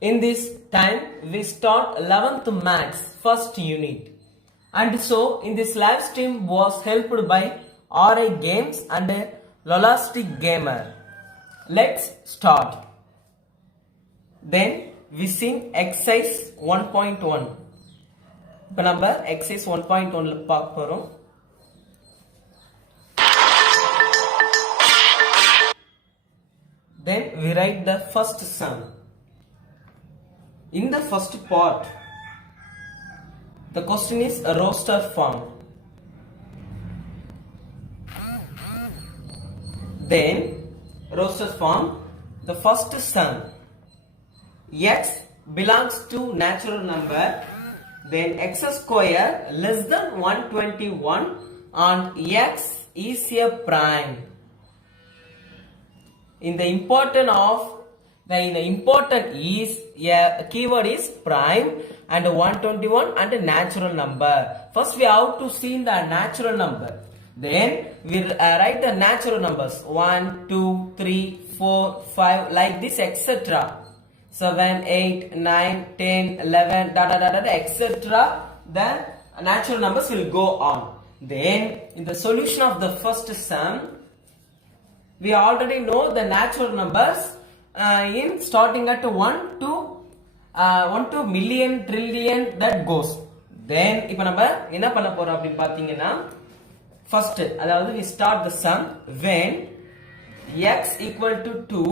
In this time, we start 11th Maths first unit. And so, in this live stream was helped by RA Games and Lolastic Gamer. Let's start. Then, we sing exercise 1.1. இப்போ நம்ம exercise 1.1ல பார்க்க போறோம். Then, we write the first sum. In the first part, the question is a roster form. Then, roster form, the first sum. X belongs to natural number. Then x square less than 121 and x is a prime. In the important is a keyword is prime and 121 and a natural number. First we have to see the natural number. Then we write the natural numbers 1, 2, 3, 4, 5 like this etc. 7, 8, 9, 10, 11 etc. The natural numbers will go on. Then in the solution of the first sum, we already know the natural numbers in starting at 1 to million, trillion that goes. Then இப்போ நம்ம என்ன பண்ண போறோம் அப்படி பாத்தீங்கன்னா first அதாவது we start the sum when x equal to 2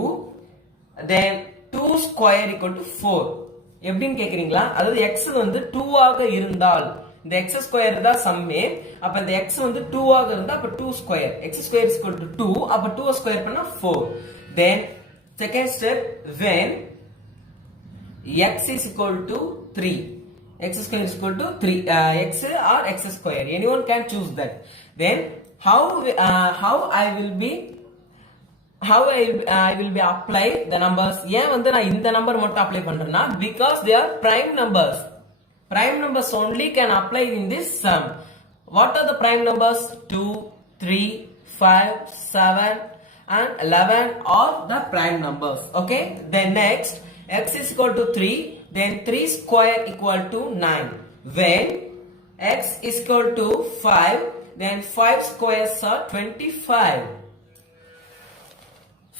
then 2 square equal to 4. எப்படின்னு கேக்குறீங்களா? அதாவது x வந்து 2 ஆக இருந்தால் இந்த x square தான் சம்மே. அப்ப இந்த x வந்து 2 ஆக இருந்தா அப்ப 2 square x square is equal to 2 அப்ப 2 square பண்ணா 4. Then second step when x is equal to 3 x square is equal to 3 x or x square anyone can choose that. Then how I will be apply the numbers. ஏன் வந்து நான் இந்த நம்பர் மட்டும் அப்ளை பண்றேன்னா because they are prime numbers only can apply in this sum. What are the prime numbers? 2, 3, 5, 7 and 11 are the prime numbers. Okay, then next x is equal to 3 then 3 square equal to 9. When x is equal to 5 then 5 squares are 25.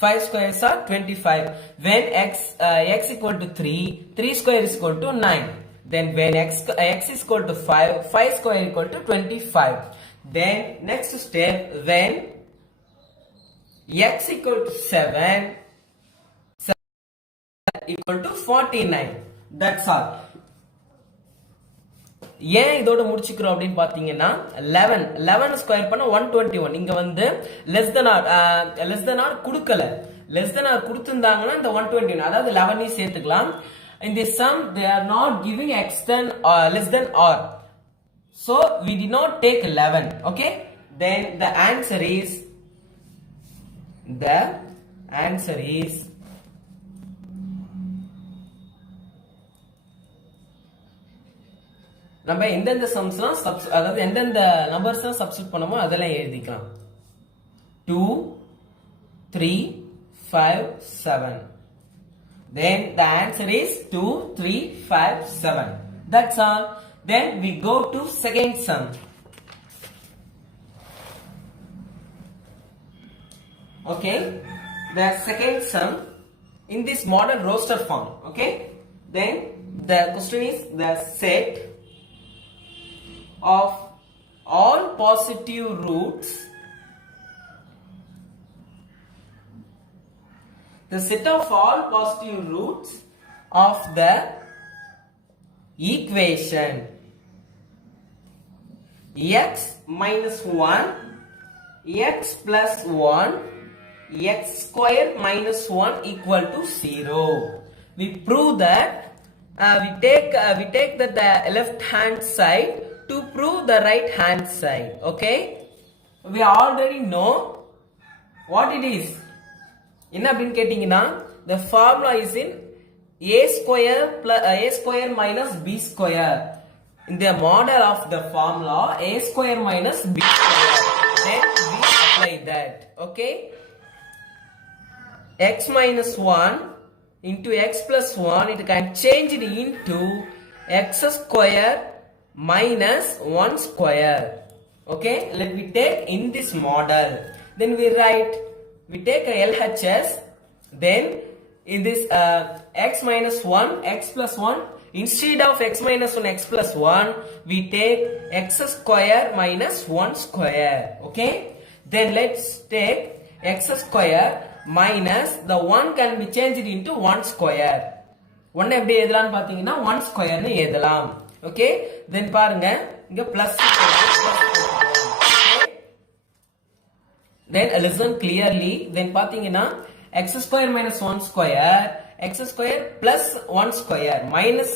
5 squares are 25. When x equal to 3 square is equal to 9. Then when x is equal to 5 square equal to 25. Then next step when x equal to 7 equal to 49. That's all. ஏன் இதோட முடிச்சுக்கிறோம் அப்படின்னு பாத்தீங்கன்னா 11 ஸ்கொயர் பண்ண 121. இங்க வந்து less than R கொடுக்கல. Less than R கொடுத்திருந்தாங்கன்னா இந்த 121 அதாவது 11 சேர்த்துக்கலாம். In this sum they are not giving less than or, so we did not take 11. Okay, then the answer is நம்ம எந்தெந்த சம்ஸ்லாம் அதாவது எந்தெந்த நம்பர்ஸ்லாம் சப்ஸ்டிட்யூட் பண்ணமோ அதெல்லாம் எழுதிக்கலாம். 2, 3, 5, 7. Then the answer is 2, 3, 5, 7. That's all. Then we go to second sum. Okay, the second sum in this model roster form. Okay, then the question is the set of all positive roots. The set of all positive roots of the equation x minus 1 x plus 1 x square minus 1 equal to 0. We prove that we take the left hand side to prove the right hand side. Okay, we already know what it is. என்ன அப்படின்னு கேட்டீங்கன்னா the formula is in a square minus b square. In the model of the formula a square minus b square, then we apply that. Okay, x minus 1 into x plus 1, it can change it into x square minus 1 square. Okay, let me take in this model. Then we take a LHS. Then in this x minus 1, x plus 1, instead of x minus 1, x plus 1, we take x square minus 1 square. Okay, then let's take x square minus the 1 can be changed into 1 square. 1 எப்படி எழுதலாம்னு பாத்தீங்கன்னா 1 ஸ்கொயர் னு எழுதலாம். Okay, then பாருங்க இங்க plus. Then listen clearly. Then பாத்தீங்கன்னா x square minus 1 square, x square plus 1 square minus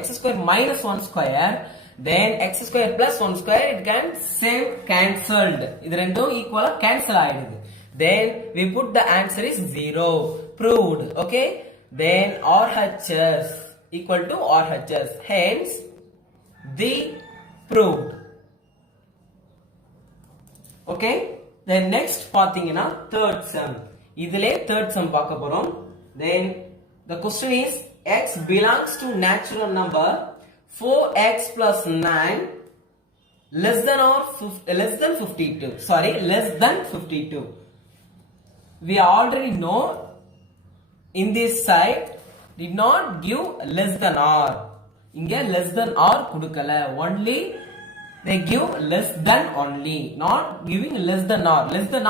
x square minus 1 square, then x square plus 1 square, it can same cancelled. இது ரெண்டும் ஈக்குவலா கேன்சல் ஆயிடுது. Then we put the answer is 0. Proved. Okay, then RHS equal to RHS, hence the proved. Okay, then next பாத்தீங்கன்னா third sum. இதிலே third sum பார்க்க போறோம். Then the question is x belongs to natural number 4x plus 9 less than 52. Sorry, less than 52. We already know in this side did not give less than or. இங்க less than or கொடுக்கல, only they give less than only, not giving less than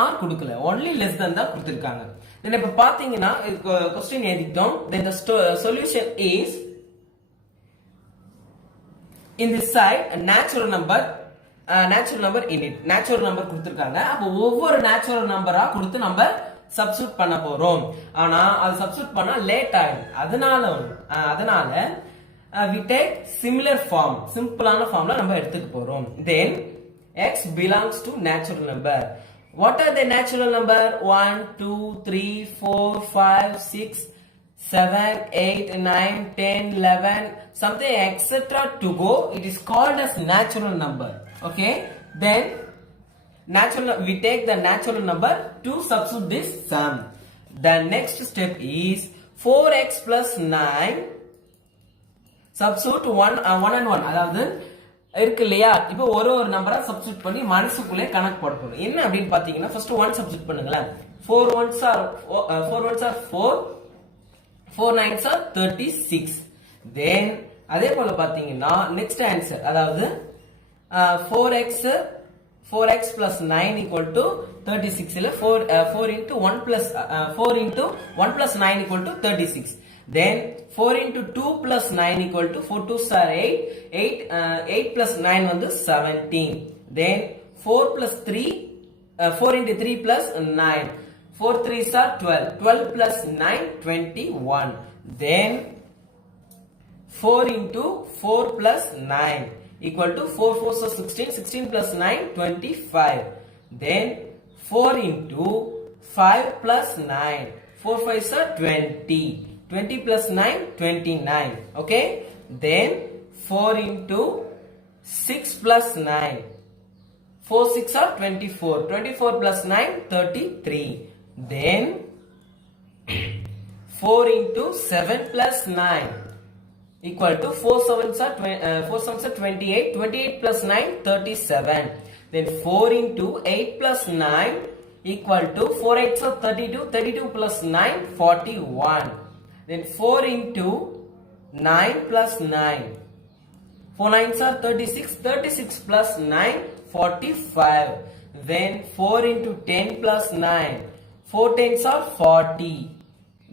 or கொடுக்கல, only less than தான் கொடுத்திருக்காங்க. then இப்ப பாத்தீங்கன்னா question எழுதிட்டோம். then the solution is in this side natural number in it, natural number கொடுத்திருக்காங்க. அப்ப ஒவ்வொரு natural நம்பரா கொடுத்து நம்ம சப்ஸ்டிட்யூட் பண்ண போறோம். ஆனா அது சப்ஸ்டிட்யூட் பண்ணா லேட் ஆயிடும். அதனால we take similar form, சிம்பிளான ஃபார்ம்ல நம்ம எடுத்துக்க போறோம். then x belongs to natural number. what are the natural number? 1 2 3 4 5 6 7 8 9 10 11 something etc to go. It is called as natural number. Okay, then we take the natural number to substitute this sum. The next step is 4x plus 9 substitute 1 and 1. அதாவது இருக்கு இல்லையா, இப்போ ஒரு நம்பரா சப்ஸ்டிட்யூட் பண்ணி மனசுக்குள்ளே கணக்கு போட போறோம். என்ன அப்படின்னு பாத்தீங்கன்னா ஃபர்ஸ்ட் 1 சப்ஸ்டிட்யூட் பண்ணுங்களேன். 4 1s are 4, 4 9s are 36. then அதே போல பாத்தீங்கன்னா நெக்ஸ்ட் ஆன்சர், அதாவது 4x plus 9 equal to 36 இல்ல 4 into 1 plus 9 equal to 36. then 4 into 2 plus 9 equal to 4 2s are 8 plus 9 வந்து 17. then 4 plus 3 4 into 3 plus 9, 4 3s are 12 plus 9 21. then 4 into 4 plus 9 equal to 4 4s are 16 plus 9 25. then 4 into 5 plus 9, 4 5s are 20 plus 9 29. okay, then 4 into 6 plus 9, 4 6 are 24 plus 9 33. then 4 into 7 plus 9 equal to 4 7s are 28 plus 9 37. then 4 into 8 plus 9 equal to 4 8s are 32 plus 9 41. then 4 into 9 plus 9, 4 9s are 36 plus 9 45. then 4 into 10 plus 9, 4 10s are 40.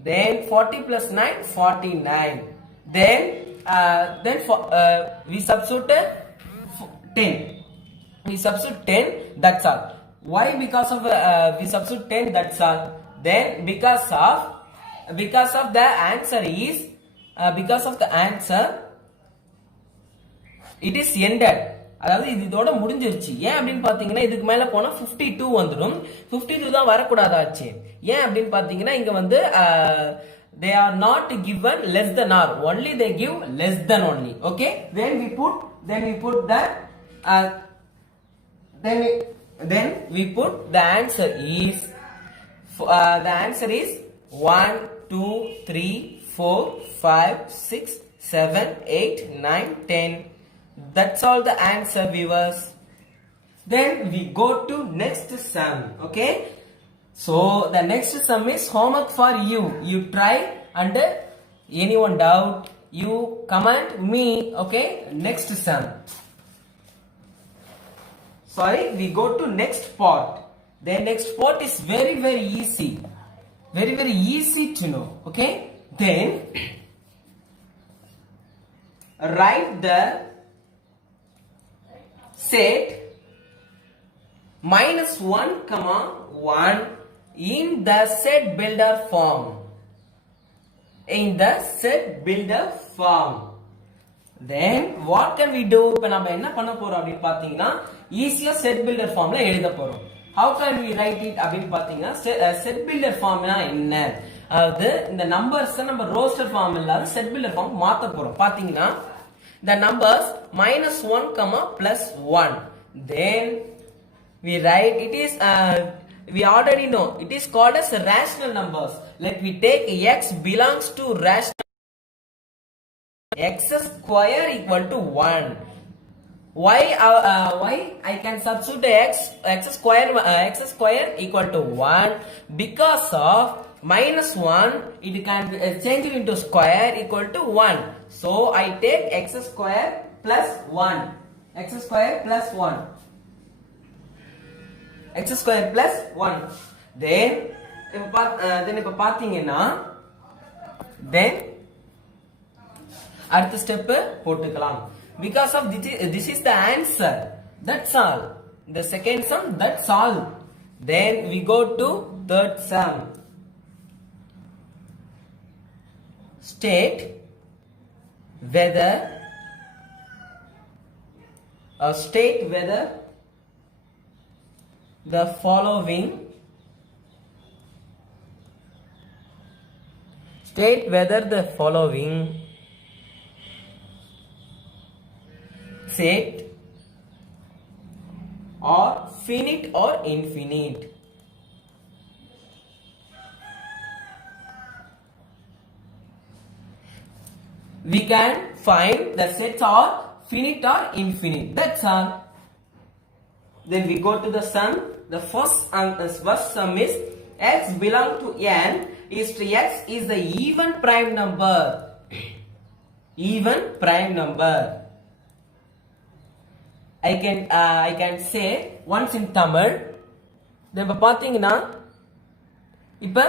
then 40 plus 9 49. then we substitute 10. We substitute 10, that's all. Why? Because of we substitute 10, that's all. then because of the answer is it is ended. அதாவது இது இதோட முடிஞ்சிருச்சு. ஏன் அப்படின்னு பாத்தீங்கன்னா இதுக்கு மேல போனா 52 வந்துடும். 52 தான் வரக்கூடாதாச்சு. ஏன் அப்படின்னு பாத்தீங்கன்னா இங்க வந்து they are not given less than or, only they give less than only. okay, then we put that then we put the answer is 1 2 3 4 5 6 7 8 9 10. That's all the answer, viewers. Then we go to next sum. Okay, so the next sum is homework for you. You try, and anyone doubt, you comment me. Okay, next sum. Sorry, we go to next part. The next part is very easy, very easy to know. Okay, then write the set -1, 1 in the set builder form. In the set builder form. Then what can we do? இப்ப நாம என்ன பண்ண போறோம் அப்படி பாத்தீங்கன்னா ஈஸியா set builder ஃபார்ம்ல எழுத போறோம். How can we write it அப்படின்னு பாத்தீங்கன்னா செட் பில்டர் ஃபார்ம்னா என்ன? அதாவது இந்த நம்பர்ஸ் நம்ம ரோஸ்டர் ஃபார்ம் இல்லாத செட் பில்டர் ஃபார்ம் மாத்த போறோம். பாத்தீங்கன்னா the numbers -1, +1. Then we write it is we already know it is called as rational numbers. Let me take x belongs to rational x square equal to 1. Why I can substitute x square equal to 1 because of -1 it can be changed into square equal to 1. So I take x square plus 1. X square plus 1. X square plus 1. Then இப்ப பாத்தீங்கன்னா then அடுத்த ஸ்டெப் போட்டுக்கலாம். Because of this is the answer. That's all. The second sum, that's all. Then we go to third sum. State whether the following set are finite or infinite. We can find the sets are finite or infinite. That's all. Then we go to the sum. The first sum is x belong to n is to x is the even prime number. Even prime number. I can say once in Tamil. Then இப்ப பாத்தீங்கன்னா இப்ப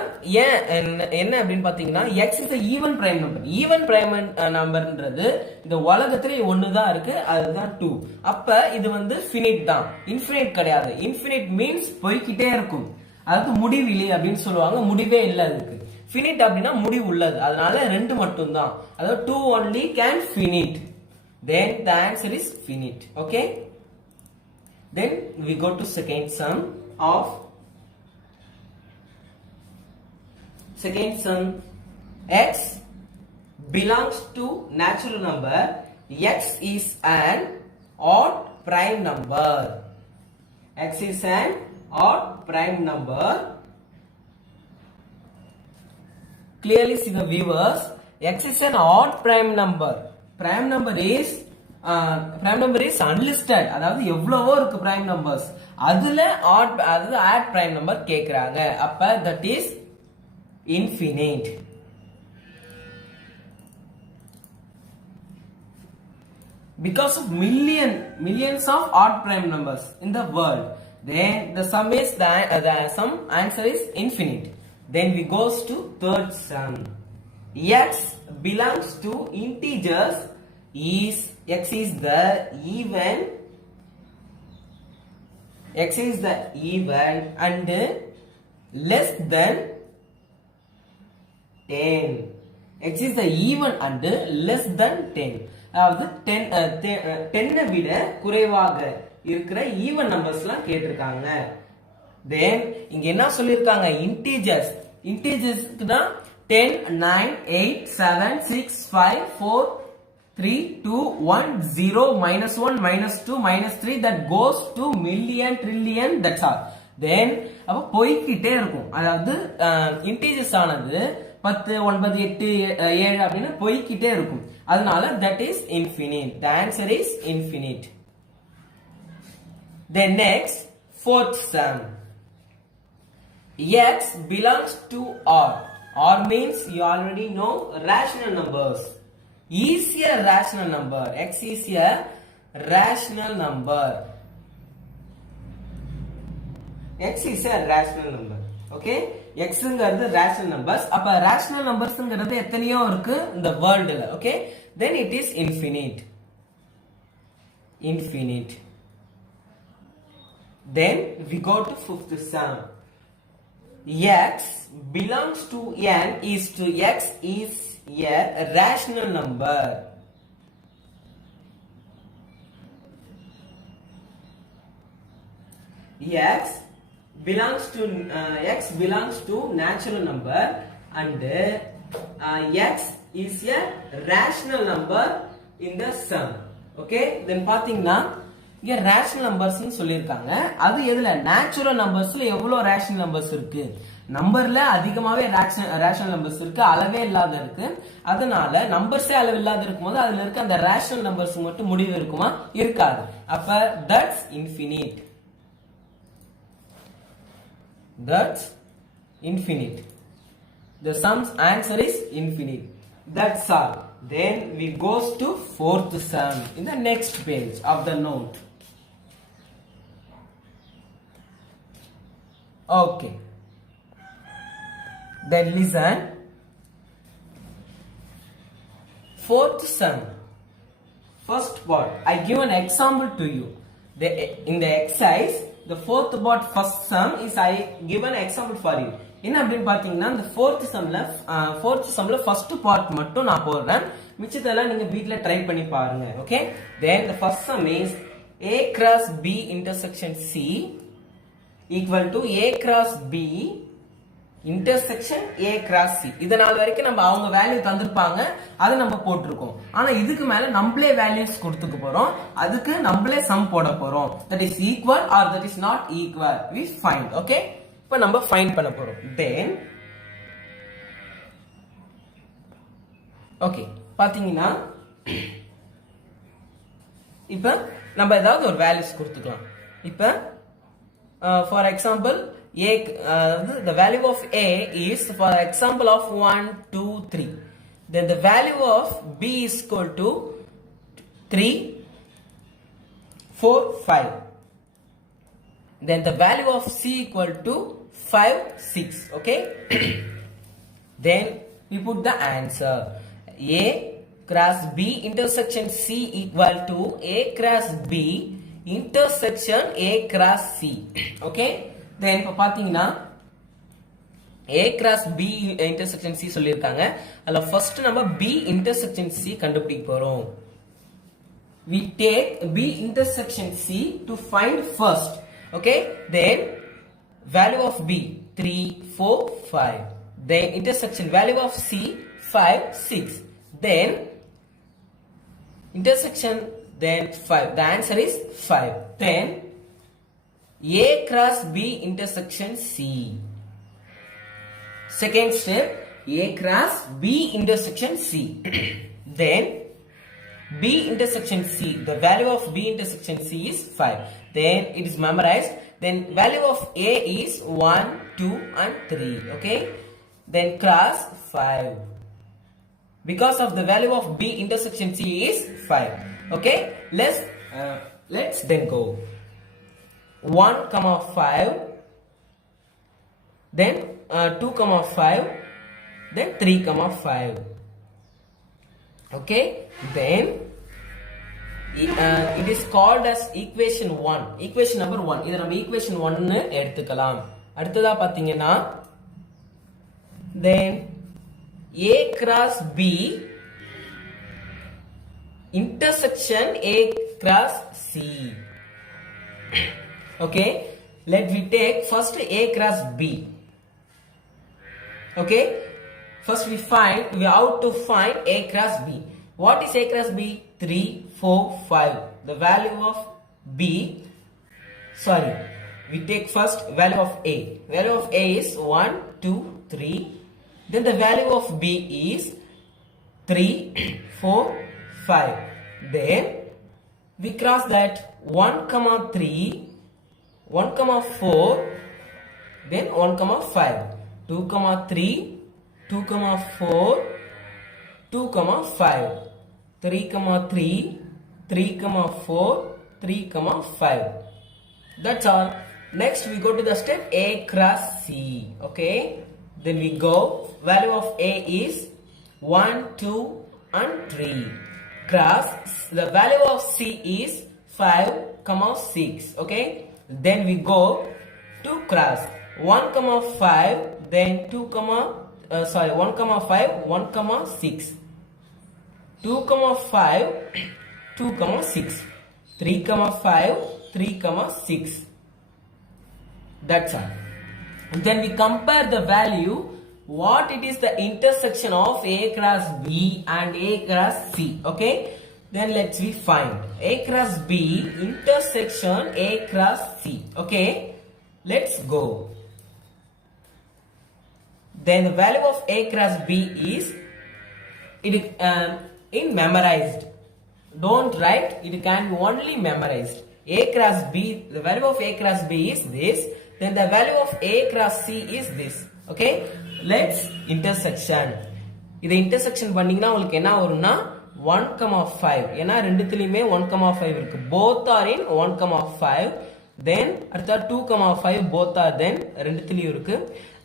என்ன அப்படின்னு பாத்தீங்கன்னா x is the even prime number. Even prime numberன்றது இந்த உலகத்திலே ஒண்ணுதான் இருக்கு, அதுதான் 2. அப்ப இது வந்து finite தான், infinite கிடையாது. Infinite means போய்க்கிட்டே இருக்கும், அதுக்கு முடிவில்லை அப்படின்னு சொல்லுவாங்க. முடிவே இல்ல அதுக்கு. Finite அப்படின்னா முடிவு உள்ளது, அதனால 2 மட்டும் தான். அதாவது 2 only can finite. Then the answer is finite. Okay, then we go to second sum. X belongs to natural number. X is an odd prime number. X is an odd prime number. Clearly see the viewers, x is an odd prime number. Prime number is unlisted. அதாவது எவ்வளவோ இருக்கு prime numbers, அதுல add prime number கேக்குறாங்க. அப்ப that is infinite. Because of millions of odd prime numbers in the world, then the sum is the sum answer is infinite. Then we goes to third sum. X belongs to integers is x is the even and less than 10. X is the even and less than 10. அதாவது 10 விட குறைவாக இருக்கிற ஈவன் நம்பர்ஸ்லாம் கேட்டிருக்காங்க. தென் இங்க என்ன சொல்லிருக்காங்க? இன்டீஜர்ஸ்க்கு தான் 10 9 8 7 6 5 4 3 2 1 0 -1 -2 -3 that goes to million trillion. That's all. Then அப்ப போய்க்கிட்டே இருக்கும். அதாவது இன்டீஜர்ஸ் ஆனது 10 9 8 7 அப்படினு போயிக்கிட்டே இருக்கும் அதனால that is infinite the answer is infinite then next fourth sum x belongs to r means you already know rational numbers is a rational number x is a rational number x is a rational number okay x ங்கிறது rational numbers அப்ப rational numbers ங்கிறது எத்தனையோ இருக்கு இந்த வேர்ல்ட்ல okay then it is infinite then we go to fifth sum x belongs to n is to x is a rational number x belongs to natural number and x is a rational number in the sum okay then பாத்தீங்கன்னா இங்க rational numbers னு சொல்லிருக்காங்க அது எதுல natural numbersல எவ்வளவு rational numbers இருக்கு நம்பர்ல அதிகமாவே rational numbers இருக்கு அளவே இல்லாத இருக்கு அதனால நம்பர்ஸே அளவு இல்லாத இருக்கும்போது அதுல இருக்க அந்த rational numbers மட்டும் முடிவு இருக்குமா இருக்காது அப்ப that's infinite the sum's answer is infinite that's all then we goes to fourth sum in the next page of the note okay then listen fourth sum first part I give an example to you in the exercise the fourth part first sum is I give an example for you என்ன அப்படினு பாத்தீங்கன்னா இந்த fourth sumல first part மட்டும் நான் போடுறேன் மிச்சதெல்லாம் நீங்க வீட்ல ட்ரை பண்ணி பாருங்க okay then the first sum is a cross b intersection c equal to a cross b intersection a cross c இதனால வரைக்கும் நம்ம அவங்க வேல்யூ தந்திருப்பாங்க அதை நம்ம போட்டுருக்கோம் ஆனா இதுக்கு மேல நம்மளே வேல்யூஸ் கொடுத்துக்க போறோம் அதுக்கு நம்மளே சம் போட போறோம் that is equal or that is not equal we find okay இப்ப நம்ம ஃபைண்ட் பண்ண போறோம் then okay பாத்தீங்கன்னா இப்ப நம்ம ஏதாவது ஒரு வேல்யூஸ் கொடுத்துக்கலாம் இப்ப for example a the value of a is for example of 1 2 3 then the value of b is equal to 3 4 5 then the value of c equal to 5 6 okay then we put the answer a cross b intersection c equal to a cross b intersection a cross c okay then இப்ப பாத்தீங்கன்னா a cross b intersection c சொல்லிருக்காங்க அதுல first நம்ம b intersection c கண்டுபிடிக்க போறோம் we take b intersection c to find first okay then value of b 3 4 5 then intersection value of c 5 6 then intersection then 5 the answer is 5 then a cross b intersection c second step a cross b intersection c then b intersection c the value of b intersection c is 5 then it is memorized then value of a is 1 2 and 3 okay then cross 5 because of the value of b intersection c is 5 okay let's then go 1 comma 5 then 2 comma 5 then 3 comma 5 okay then it is called as equation 1 equation number 1 இத நம்ம equation 1 னு எடுத்துக்கலாம் அடுத்ததா பாத்தீங்கன்னா then a cross b intersection a cross c okay let we take first a cross b okay first we have to find a cross b what is a cross b 3 4 5 the value of b sorry we take first value of a is 1 2 3 Then the value of B is 3, 4, 5. Then we cross that 1, 3, 1, 4, then 1, 5. 2, 3, 2, 4, 2, 5. 3, 3, 3, 4, 3, 5. That's all. Next we go to the step A cross C. Okay. Then we go. Value of A is 1, 2 and 3. Cross. The value of C is 5, 6. Okay. Then we go to cross 1, 5. Then 1, 5, 1, 6. 2, 5, 2, 6. 3, 5, 3, 6. That's all. And then we compare the value, what it is the intersection of A cross B and A cross C. Okay. Then let's we find A cross B intersection A cross C. Okay. Let's go. Then the value of A cross B is in memorized. Don't write, it can be only memorized. A cross B, the value of A cross B is this. Then the value of A cross C is this. Okay. Let's intersection. இது intersection பண்ணீங்கன்னா உங்களுக்கு என்ன வரும்னா 1, 5. ஏன்னா ரெண்டுத்துலயுமே 1, 5 இருக்கு. Both are in 1, 5. Then அடுத்த 2, 5 both are then ரெண்டுத்துலயும் இருக்கு.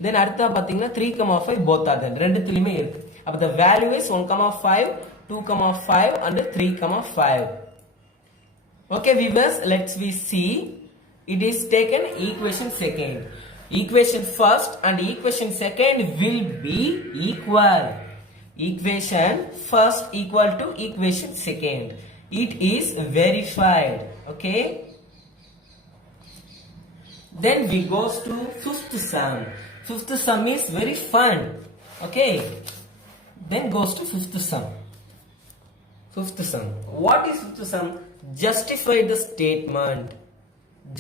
Then அடுத்த பாத்தீங்கன்னா 3, 5 both are then ரெண்டுத்துலயுமே இருக்கு. அப்ப the value is 1, 5, 2, 5 and 3, 5. Okay viewers, let's we see. It is taken equation second. Equation first and equation second will be equal. Equation first equal to equation second. It is verified. Okay. Then we goes to fifth sum. Fifth sum is very fun. Okay. Then goes to fifth sum. Fifth sum. What is fifth sum? Justify the statement.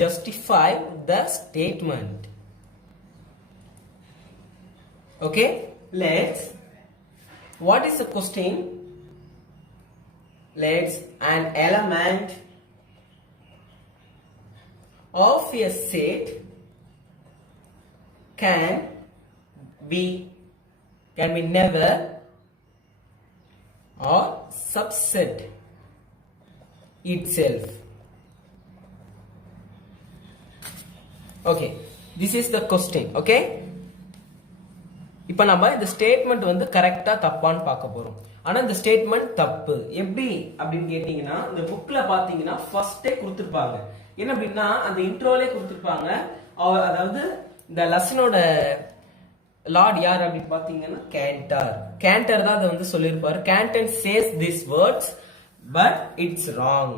Justify the statement. Okay. Let's. What is the question? Let's an element of a set can be never or subset itself. Okay, this is the question. Okay, இப்போ நம்ம இந்த ஸ்டேட்மெண்ட் வந்து கரெக்டா தப்பான்னு பார்க்க போறோம். ஆனா இந்த ஸ்டேட்மெண்ட் தப்பு. எப்படி அப்படின்னு கேட்டீங்கன்னா இந்த புக்ல பாத்தீங்கன்னா ஃபர்ஸ்டே கொடுத்திருப்பாங்க. என்ன அப்படின்னா அந்த இன்ட்ரோலே கொடுத்திருப்பாங்க. அதாவது இந்த லெசனோட லார்ட் யார் அப்படின்னு பாத்தீங்கன்னா கேண்டர். கேண்டர் தான் அதை வந்து சொல்லியிருப்பாரு. Cantor says this words but it's wrong.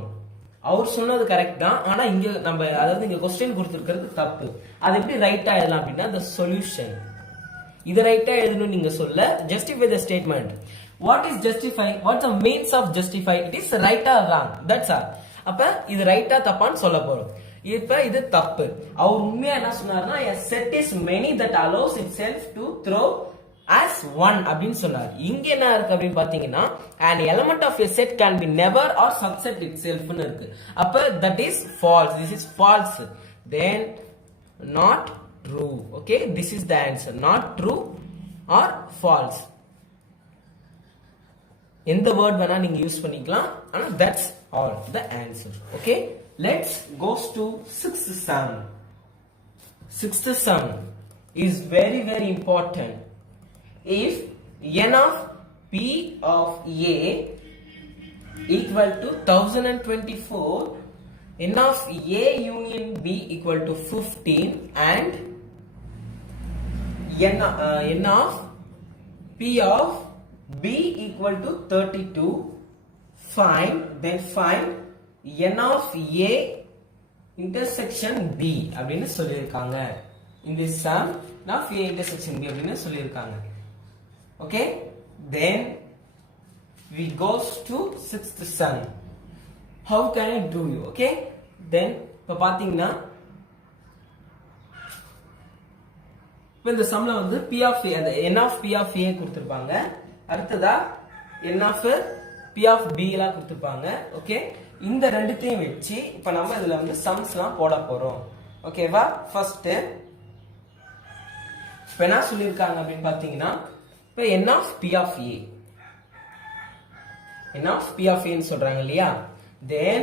அவர் சொன்னது கரெக்ட் தான். ஆனா இங்க நம்ம அதாவது இங்க கொஸ்டின் கொடுத்திருக்கிறது தப்பு. அது எப்படி ரைட்டா எழுதலாம் அப்படின்னா the சொல்யூஷன். இது ரைட்டா எழுதணும் நீங்க சொல்ல justify the statement. What is justify? What's the means of justify? It is right or wrong. That's all. அப்ப இது ரைட்டா தப்பான்னு சொல்ல போறோம். இப்ப இது தப்பு. அவர் உண்மையா என்ன சொன்னாருன்னா a set is many that allows itself to throw as one அப்படின்னு சொன்னார். இங்க என்ன இருக்கு அப்படின்னு பாத்தீங்கன்னா an element of a set can be never or subset itself ன்னு இருக்கு. அப்ப that is false. This is false. Then not true. Okay, this is the answer. Not true or false. எந்த வேர்ட் வேணா நீங்க யூஸ் பண்ணிக்கலாம். ஆனா that's all the answer. Okay, let's goes to sixth sum. Sixth sum is very very important. If n of p of a equal to 1024, n of a union b equal to 15 and n of p of b equal to 32, find n of a intersection b அப்படின்னு சொல்லியிருக்காங்க. In this sum of a intersection b அப்படின்னு சொல்லியிருக்காங்க. Okay, then we goes to sixth sum. How can I do you? Okay, then இப்ப பாத்தீங்கன்னா இப்போ இந்த சம்ல வந்து p of a அந்த n of p of a கொடுத்திருப்பாங்க. அடுத்ததா n of p of b ல கொடுத்திருப்பாங்க. ஓகே, இந்த ரெண்டுத்தையும் வெச்சு இப்போ நம்ம இதுல வந்து சம்ஸ்லாம் போட போறோம். ஓகேவா? ஃபர்ஸ்ட் இப்போ என்ன சொல்லிருக்காங்க அப்படினு பாத்தீங்கன்னா, இப்போ n of p of a n of p of a ன்னு சொல்றாங்க இல்லையா? then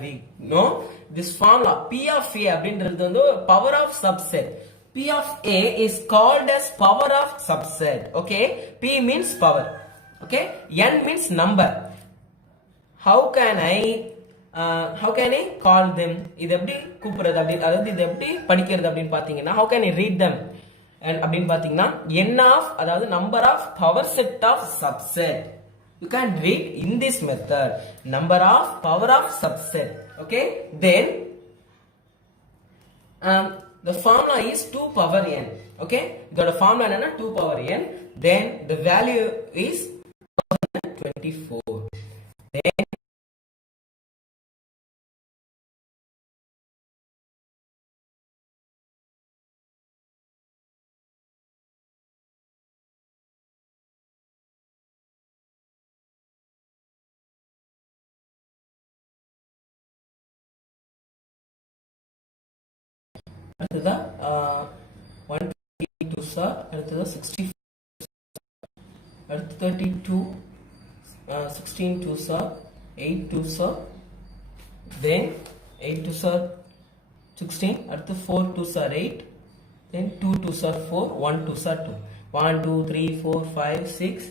we know this formula p of a அப்படின்றது வந்து power of subset. p of a is called as power of subset. Okay, p means power, okay, n means number. how can I call them? இது எப்படி கூப்பிடுறது அப்படி, அதாவது இது எப்படி படிக்கிறது அப்படினு பாத்தீங்கன்னா, how can I read them அப்படினு பாத்தீங்கன்னா, n of அதாவது number of power set of subset. You can read in this method, number of power of subset. Okay, then the formula is 2 power n. Okay, the formula enna 2 power n, then the value is 24. then அடுத்ததா 122 சார், அடுத்ததா 64, அடுத்து 32, 16 2 சார், 8 2 sir, then 8 2 சார் 16, அடுத்து 4 2 சார் 8, then 2 2 சார் 4, 1 2 சார் 2, 1 2 3 4 5 6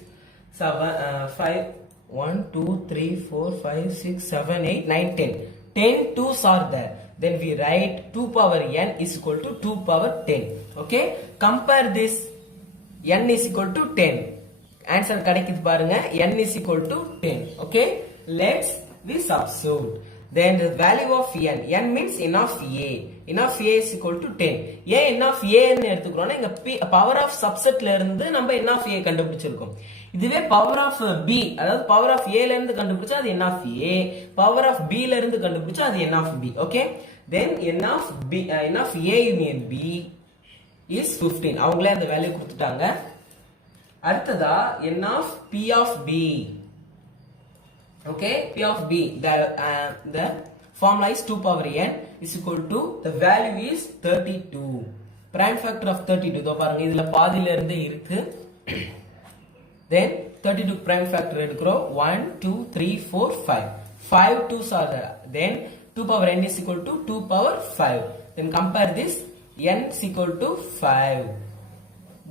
7 5 1 2 3 4 5 6 7 8 9 10 2s are there. Then we write 2 power n is equal to 2 power 10. Okay, compare this, n is equal to 10. Answer கிடைக்குது பாருங்க, n is equal to 10. Okay, let's we substitute. Then the value of n means n of a. n of a is equal to 10. ஏன் n of a ன்னு எடுத்துக்கிறோம்னா, இங்க power of subsetல இருந்து நம்ம n of a கண்டுபிடிச்சிருக்கோம். இதுவே power of b, அதாவது power of a ல இருந்து கண்டுபிடிச்சா அது n of a, power of b ல இருந்து கண்டுபிடிச்சா அது n of b. Okay, then n of a union b is 15. அவங்களே அந்த வேல்யூ கொடுத்துட்டாங்க. அடுத்ததா n of p of b. Okay, p of b, the formula is 2 power n is equal to, the value is 32. Prime factor of 32 இதோ பாருங்க, இதுல பாதியில இருந்து இருக்கு. then 32 prime factor எடுக்கிறோம், 1 2 3 4 5 5 2s are there. then 2 power n is equal to 2 power 5. then compare this, n is equal to 5.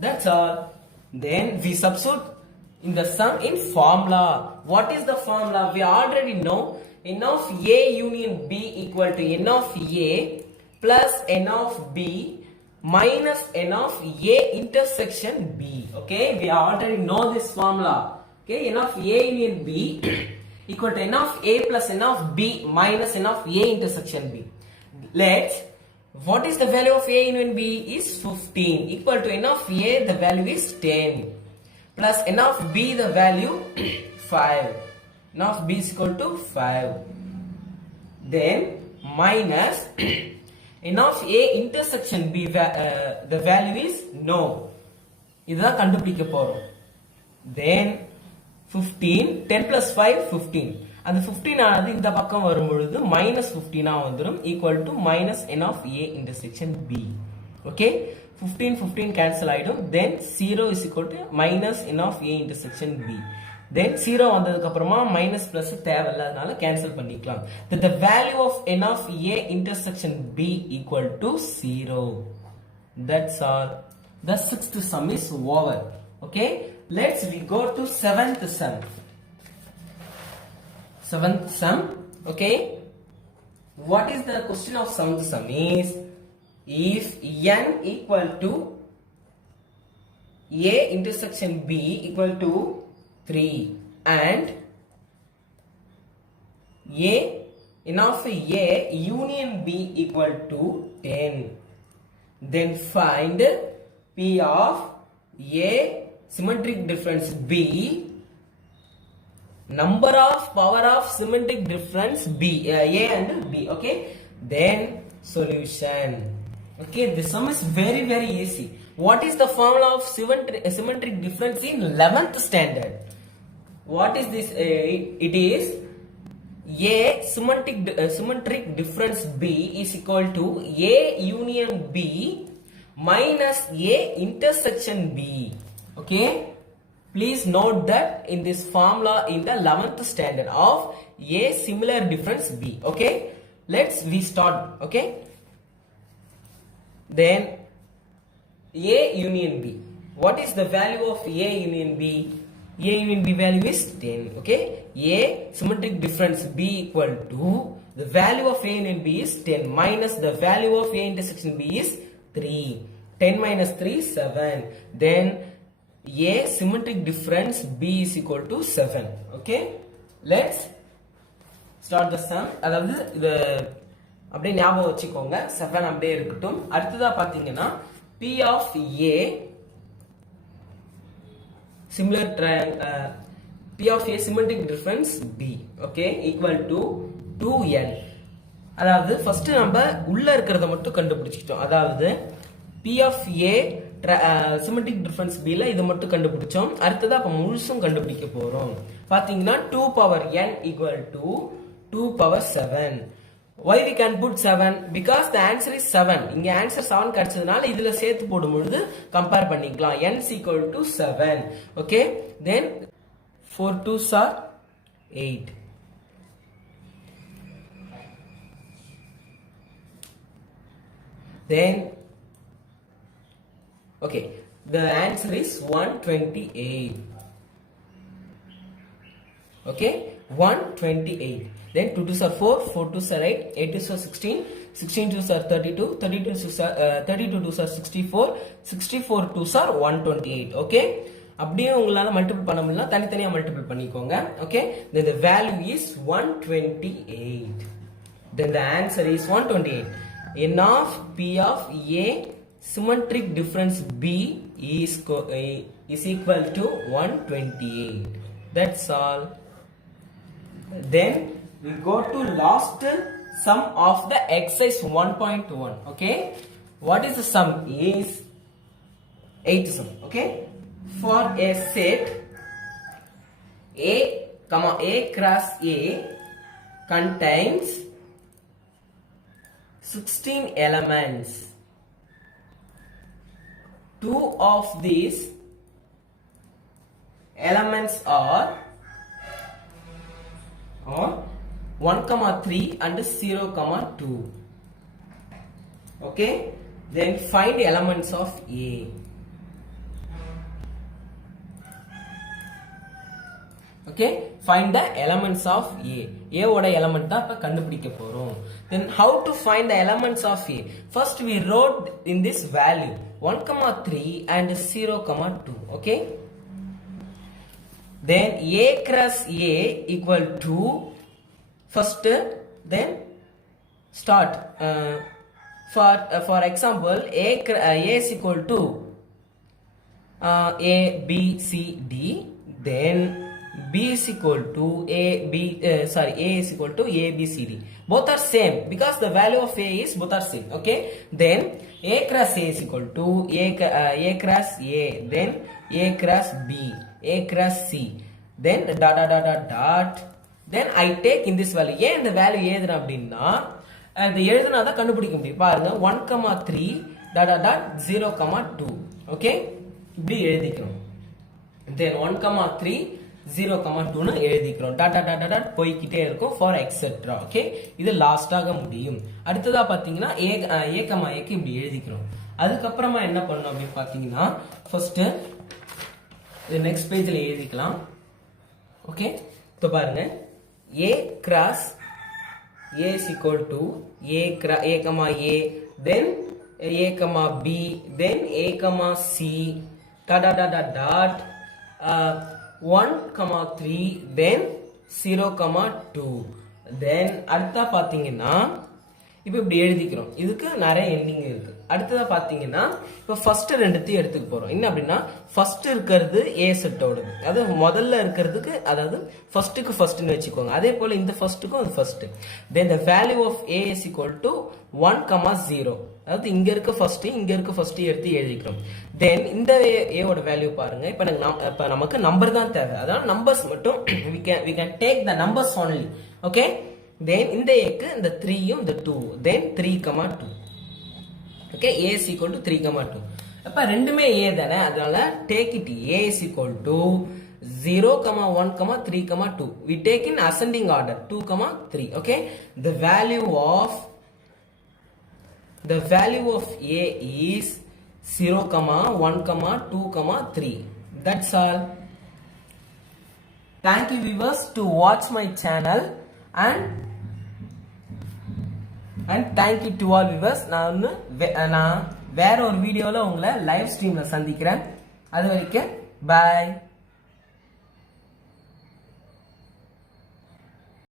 that's all. then we substitute in the sum in formula. What is the formula? We already know n of a union b equal to n of a plus n of b minus n of a intersection b. Okay, we already know this formula. Okay, n of a union b equal to n of a plus n of b minus n of a intersection b. Let's, what is the value of a union b is 15, equal to n of a, the value is 10, plus n of b, the value 5. n of b is equal to 5. then minus n of a intersection b, the value is no. இதுதான் கண்டுபிடிக்க போறோம். then 15, 10 plus 5 15. அந்த 15 ஆனது இந்த பக்கம் வரும் பொழுது minus 15 ஆ வந்துரும், equal to minus n of a intersection b. okay, 15 15 cancel ஆயிடும். then 0 is equal to minus n of a intersection b. then 0 வந்ததுக்கு அப்புறமா minus plus தேவையில்லை, அதனால cancel பண்ணிக்கலாம். that the value of n of a intersection b equal to 0. that's all. the sixth sum is over. Okay, let's we go to seventh sum. Seventh sum. Okay, what is the question of seventh sum is, if n equal to a intersection b equal to 3 and n of a union b equal to 10, then find p of a symmetric difference b, number of power of symmetric difference b, a and b. Okay, then solution. Okay, this sum is very easy. What is the formula of symmetric difference in 11th standard? What is this? It is A symmetric difference B is equal to A union B minus A intersection B. Okay, please note that in this formula in the 11th standard of A similar difference B. Okay, we start. Okay, then A union B. What is the value of A union B? A union B value is 10. Okay, A symmetric difference B equal to the value of A union B is 10 minus the value of A intersection B is 3. 10 minus 3 7. Then A symmetric difference B is equal to 7. Okay, let's start the sum. அதாவது இது அப்படியே ஞாபகம் வச்சுக்கோங்க, 7 அப்படியே இருக்கட்டும். அடுத்ததா பாத்தீங்கன்னா P of A similar P of A symmetric difference B, okay, equal to 2n. அதாவது ஃபர்ஸ்ட் நம்ம உள்ள இருக்கிறத மட்டும் கண்டுபிடிச்சிட்டோம். அதாவது P of A symmetric difference B ல இது மட்டும் கண்டுபிடிச்சோம். அடுத்தது அப்ப முழுசும் கண்டுபிடிக்க போறோம். பாத்தீங்கன்னா 2 power n equal to 2 power 7. Why we can put 7? Because the answer is 7. இங்க answer 7 கிடைச்சதுனால இதுல சேர்த்து போடும்போது கம்பேர் பண்ணிக்கலாம். n is equal to 7. Okay, then 4 2s are 8. Then okay, the answer is 128. Okay, 128. Then 2 2s are 4, 4 2s are 8, 8 2s are 16, 16 2s are 32, 32 2s are 64, 64 2s are 128. Okay, அப்படியே உங்களால மல்டிபிள் பண்ண முடியல, தனித்தனியா மல்டிபிள் பண்ணிக்கோங்க. Okay, then the value is 128. Then the answer is 128. N of P of A symmetric difference B is equal to 128. That's all. Then we go to last sum of the exercise 1.1. Okay, what is the sum? Is 8 sum. Okay, for a set A comma A cross A contains 16 elements. Two of these elements are 1,3 and 0,2. Okay, then find elements of A. Okay, find the elements of A. A oda element da appa kandupidikka porom. Then how to find the elements of A? First we wrote in this value 1,3 and 0,2. Okay, then A cross A equal to first, then start for example A is equal to A B C D, then B is equal to A is equal to A B C D. Both are same because the value of A is both are same. Okay, then A cross A is equal to A cross A, then A cross B, A cross C, then dot. Then I take in this value. ஏன் இந்த வேல்யூ எழுதுறேன் அப்படின்னா இந்த எழுதுனா தான் கண்டுபிடிக்க முடியும். பாருங்க 1,3 0,2. ஓகே, இப்படி எழுதிக்கிறோம். Then 1,3 0,2 னு எழுதிக்கிறோம். டாட் போய்க்கிட்டே இருக்கும் for etc. ஓகே, இது லாஸ்டாக முடியும். அடுத்ததா பாத்தீங்கன்னா ஏக்கு இப்படி எழுதிக்கிறோம். அதுக்கப்புறமா என்ன பண்ணணும் அப்படின்னு பாத்தீங்கன்னா ஃபர்ஸ்ட் இது நெக்ஸ்ட் பேஜ்ல எழுதிக்கலாம். ஓகே, இப்போ பாருங்க A cross A is equal to A, then A, B, then A, C, dot 1,3, then 0,2. then அடுத்தா பாத்தீங்கன்னா இப்போ இப்படி எழுதிக்கிறோம். இதுக்கு நிறைய எண்டிங் இருக்கு. அடுத்ததா பாத்தீங்கன்னா இப்போ ஃபர்ஸ்ட் ரெண்டுத்தையும் எடுத்துக்க போறோம். என்ன அப்படின்னா ஃபர்ஸ்ட் இருக்கிறது A செட்டோடது, அதாவது முதல்ல இருக்கிறதுக்கு, அதாவது ஃபர்ஸ்ட்டுக்கு ஃபர்ஸ்ட்னு வச்சுக்கோங்க. அதே போல இந்த ஃபர்ஸ்ட்டுக்கும் அது first. then the value of A is equal to 1,0. அதாவது இங்க இருக்க ஃபர்ஸ்ட் இங்க இருக்க ஃபர்ஸ்ட் எடுத்து எழுதிக்கிறோம். தென் இந்த a ஓட வேல்யூ பாருங்க. இப்ப நமக்கு நம்பர் தான் தேவை. அதாவது நம்பர்ஸ் மட்டும் we can take the numbers only. okay, then இந்த a க்கு இந்த 3 யும் இந்த 2, then 3,2. okay, a is equal to 3,2. அப்ப ரெண்டுமே a தானே, அதனால take it a is equal to 0, 1, 3, 2. we take in ascending order 2, 3. okay, the value of a is 0, 1, 2, 3. That's all. Thank you viewers to watch my channel and thank you to all viewers. நான் வேற ஒரு வீடியோல உங்களை லைவ் ஸ்ட்ரீம்ல சந்திக்கிறேன். அது வரைக்கும் bye.